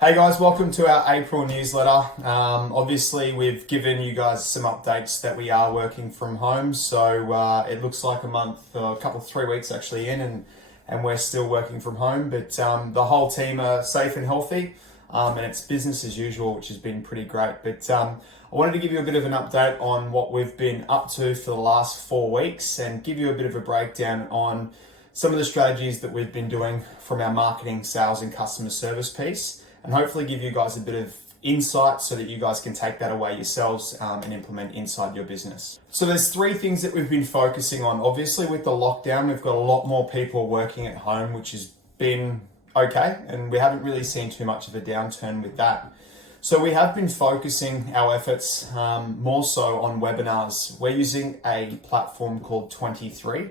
Hey guys, welcome to our April newsletter. Obviously, we've given you guys some updates that we are working from home. So it looks like a month, a couple, 3 weeks actually in, and we're still working from home. But the whole team are safe and healthy, and it's business as usual, which has been pretty great. But I wanted to give you a bit of an update on what we've been up to for the last 4 weeks and give you a bit of a breakdown on some of the strategies that we've been doing from our marketing, sales, and customer service piece, and hopefully give you guys a bit of insight so that you guys can take that away yourselves and implement inside your business. So there's 3 things that we've been focusing on. Obviously, with the lockdown, we've got a lot more people working at home, which has been okay, and we haven't really seen too much of a downturn with that. So we have been focusing our efforts more so on webinars. We're using a platform called 23.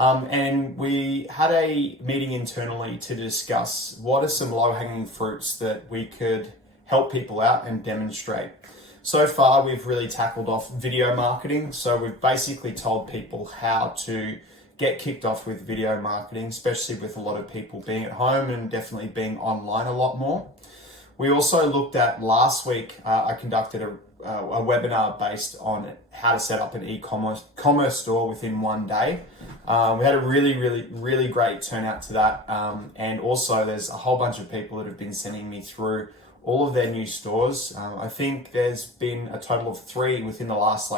And we had a meeting internally to discuss what are some low-hanging fruits that we could help people out and demonstrate. So far, we've really tackled off video marketing. So we've basically told people how to get kicked off with video marketing, especially with a lot of people being at home and definitely being online a lot more. We also looked at last week, I conducted a webinar based on how to set up an e-commerce store within one day. We had a really great turnout to that. And also there's a whole bunch of people that have been sending me through all of their new stores. I think there's been a total of 3 within the last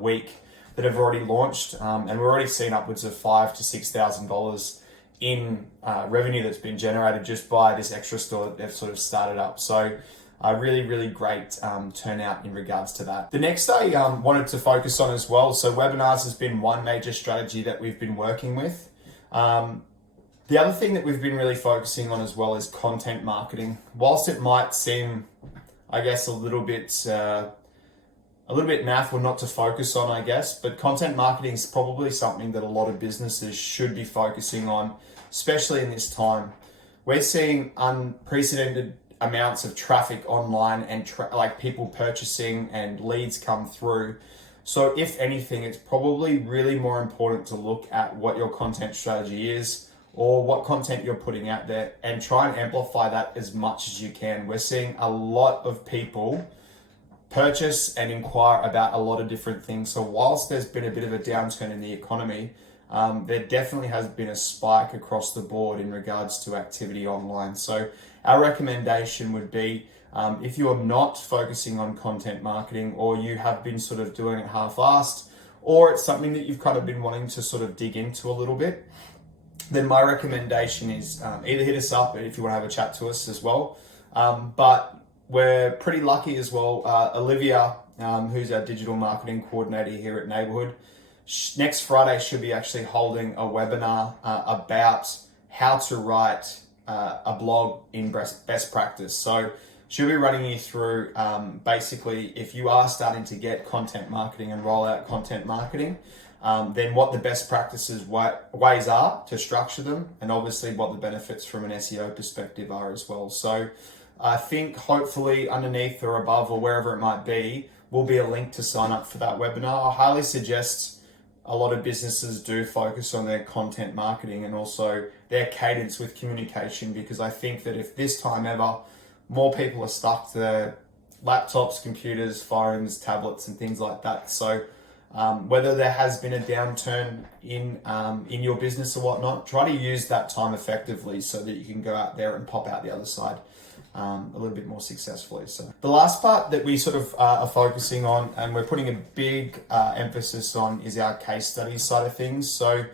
week that have already launched. And we're already seeing upwards of $5,000 to $6,000 in revenue that's been generated just by this extra store that they've sort of started up. So a really great turnout in regards to that. The next I wanted to focus on as well. So webinars has been one major strategy that we've been working with. The other thing that we've been really focusing on as well is content marketing. Whilst it might seem, I guess, a little bit naff or not to focus on, I guess, but content marketing is probably something that a lot of businesses should be focusing on, especially in this time. We're seeing unprecedented amounts of traffic online and people purchasing and leads come through. So if anything, it's probably really more important to look at what your content strategy is or what content you're putting out there and try and amplify that as much as you can. We're seeing a lot of people purchase and inquire about a lot of different things. So whilst there's been a bit of a downturn in the economy, there definitely has been a spike across the board in regards to activity online. So our recommendation would be, if you're not focusing on content marketing or you have been sort of doing it half-assed, or it's something that you've kind of been wanting to sort of dig into a little bit, then my recommendation is either hit us up if you want to have a chat to us as well. But we're pretty lucky as well. Olivia, who's our digital marketing coordinator here at Neighbourhood, next Friday should be actually holding a webinar about how to write a blog in best practice. So she'll be running you through basically if you are starting to get content marketing and roll out content marketing, then what the best practices ways are to structure them, and obviously what the benefits from an SEO perspective are as well. So I think hopefully underneath or above or wherever it might be will be a link to sign up for that webinar. I highly suggest a lot of businesses do focus on their content marketing and also their cadence with communication, because I think that if this time ever more people are stuck to their laptops, computers, phones, tablets and things like that. So whether there has been a downturn in your business or whatnot, try to use that time effectively so that you can go out there and pop out the other side a little bit more successfully. So the last part that we sort of are focusing on and we're putting a big emphasis on is our case study side of things. So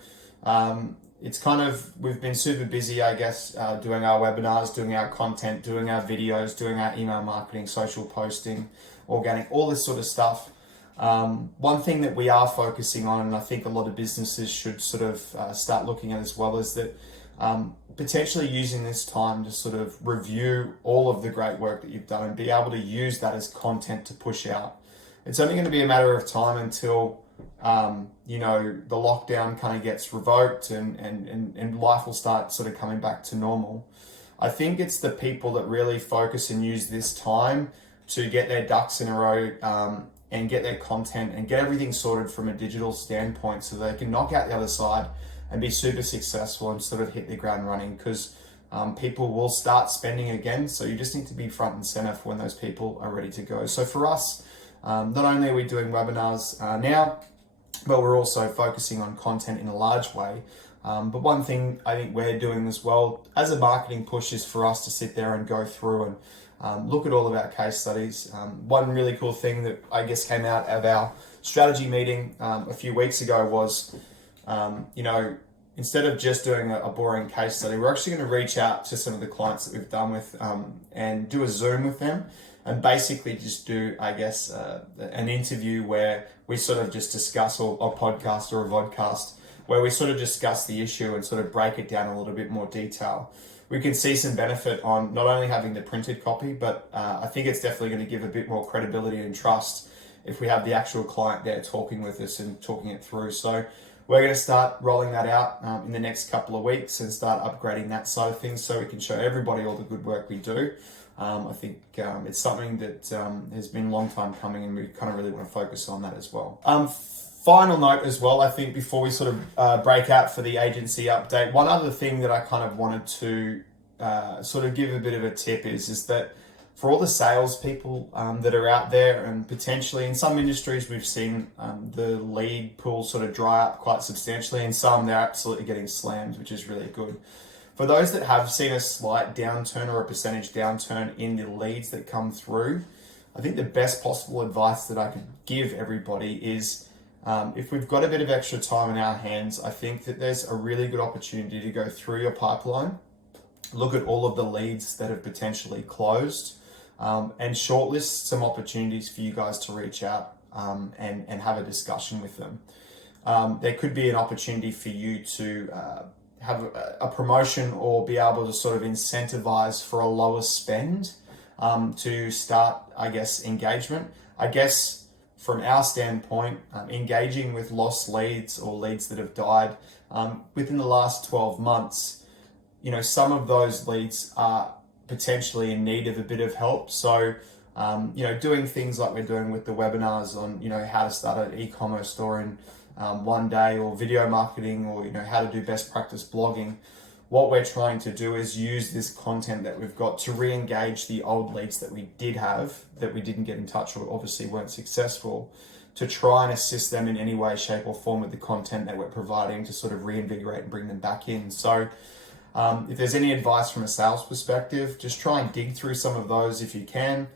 it's kind of, we've been super busy, I guess, doing our webinars, doing our content, doing our videos, doing our email marketing, social posting, organic, all this sort of stuff. One thing that we are focusing on, and I think a lot of businesses should sort of start looking at as well, is that potentially using this time to sort of review all of the great work that you've done and be able to use that as content to push out. It's only going to be a matter of time until the lockdown kind of gets revoked and life will start sort of coming back to normal. I think it's the people that really focus and use this time to get their ducks in a row and get their content and get everything sorted from a digital standpoint so they can knock out the other side and be super successful and sort of hit the ground running. Because people will start spending again. So you just need to be front and center for when those people are ready to go. So for us, not only are we doing webinars now, but we're also focusing on content in a large way. But one thing I think we're doing as well as a marketing push is for us to sit there and go through and look at all of our case studies. One really cool thing that I guess came out of our strategy meeting a few weeks ago was, instead of just doing a boring case study, we're actually going to reach out to some of the clients that we've done with and do a Zoom with them and basically just do, I guess, an interview where we sort of just discuss, or a podcast or a vodcast, where we sort of discuss the issue and sort of break it down in a little bit more detail. We can see some benefit on not only having the printed copy, but I think it's definitely going to give a bit more credibility and trust if we have the actual client there talking with us and talking it through. So we're going to start rolling that out in the next couple of weeks and start upgrading that side of things so we can show everybody all the good work we do. I think it's something that has been a long time coming, and we kind of really want to focus on that as well. Final note as well, I think before we sort of break out for the agency update, one other thing that I kind of wanted to sort of give a bit of a tip is that for all the salespeople that are out there, and potentially in some industries we've seen the lead pool sort of dry up quite substantially, and some they're absolutely getting slammed, which is really good. For those that have seen a slight downturn or a percentage downturn in the leads that come through, I think the best possible advice that I could give everybody is if we've got a bit of extra time in our hands, I think that there's a really good opportunity to go through your pipeline, look at all of the leads that have potentially closed, and shortlist some opportunities for you guys to reach out and have a discussion with them. There could be an opportunity for you to have a promotion or be able to sort of incentivize for a lower spend to start, I guess, engagement. I guess from our standpoint, engaging with lost leads or leads that have died within the last 12 months, some of those leads are potentially in need of a bit of help. So, doing things like we're doing with the webinars on, how to start an e-commerce store in one day, or video marketing, or, how to do best practice blogging. What we're trying to do is use this content that we've got to re-engage the old leads that we did have, that we didn't get in touch or obviously weren't successful, to try and assist them in any way, shape or form with the content that we're providing to sort of reinvigorate and bring them back in. So if there's any advice from a sales perspective, just try and dig through some of those if you can.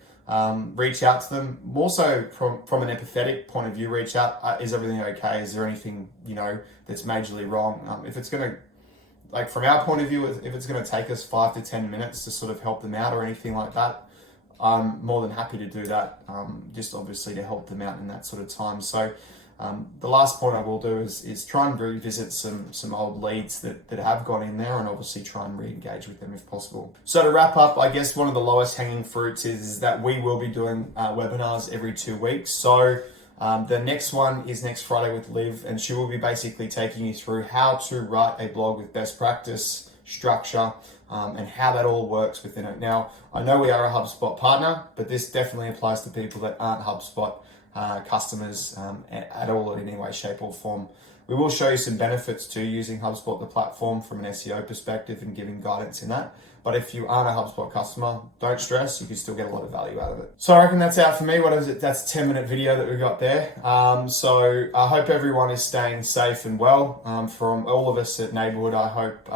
Reach out to them. More so from an empathetic point of view, reach out. Is everything okay? Is there anything, that's majorly wrong? If it's going to, from our point of view, if it's going to take us 5 to 10 minutes to sort of help them out or anything like that, I'm more than happy to do that, just obviously to help them out in that sort of time. So the last point I will do is try and revisit some old leads that have gone in there, and obviously try and re-engage with them if possible. So to wrap up, I guess one of the lowest hanging fruits is that we will be doing webinars every 2 weeks. So the next one is next Friday with Liv, and she will be basically taking you through how to write a blog with best practice, structure, and how that all works within it. Now, I know we are a HubSpot partner, but this definitely applies to people that aren't HubSpot customers at all in any way, shape or form. We will show you some benefits to using HubSpot, the platform, from an SEO perspective and giving guidance in that. But if you aren't a HubSpot customer, don't stress, you can still get a lot of value out of it. So I reckon that's out for me. What is it? That's a 10-minute video that we got there. So I hope everyone is staying safe and well. From all of us at Neighbourhood, I hope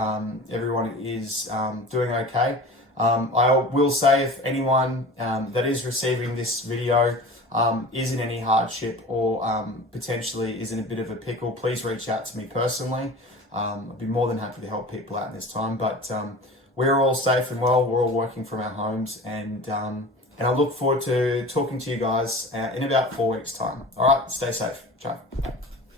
everyone is doing okay. I will say, if anyone that is receiving this video is in any hardship or potentially is in a bit of a pickle, please reach out to me personally. I'd be more than happy to help people out in this time. But we're all safe and well. We're all working from our homes, and I look forward to talking to you guys in about 4 weeks' time. All right, stay safe. Ciao.